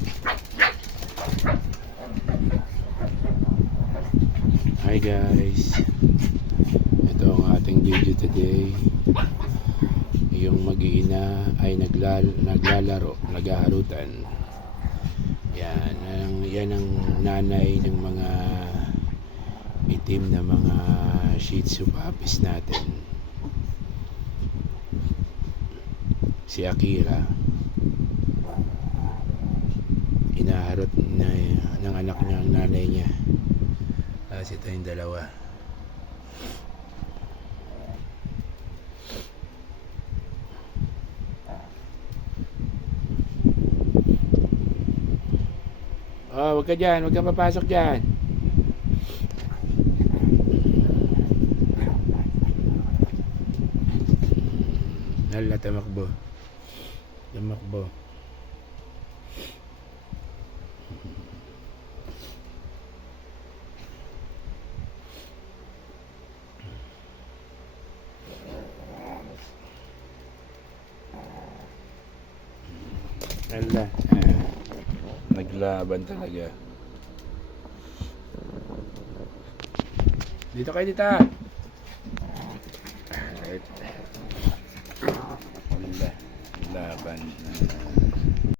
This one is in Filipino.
Hi guys, ito ang ating video today. Yung mag-iina ay naglalaro, naghaharutan. Yan ang nanay ng mga itim na mga Shih Tzu puppies natin. Si Akira, inaharot na ng anak niya ang nanay niya. Tapos ito yung dalawa. Oh, wag ka dyan, wag ka papasok dyan. Hala, tamakbo. Tamakbo. Hala, naglaban talaga. Dito kayo, dito. Right. Hala, laban.